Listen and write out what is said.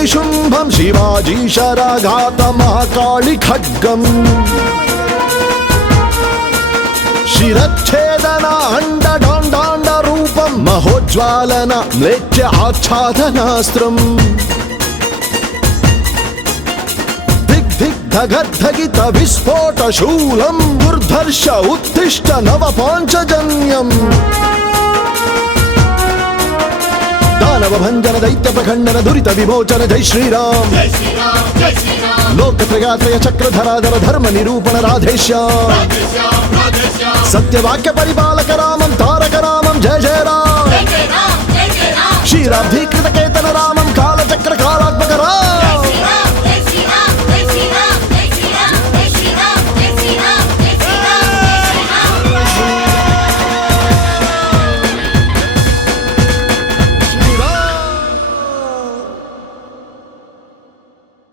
निशुम्भं शिवाजी शराघात महाकाळि खड्गम् शिरच्छेदन अण्डडाण्डाण्ड रूपं महोज्ज्वालन म्लेच्छ आच्छादनास्त्रम् दिग्दिग्धगद्धगित विस्फोट शूलं दुर्धर्ष उत्तिष्ठ नव पाञ्चजन्यम् दानव भंजन दैत्य प्रखंडन दुरित विमोचन जय श्रीराम लोकत्रयात्रय चक्रधराधर धर्म निरूपण राधेश्याम सत्यवाक्य परिपालक रामं तारक रामं जय जय राम क्षीराब्धीकृत केतन रामं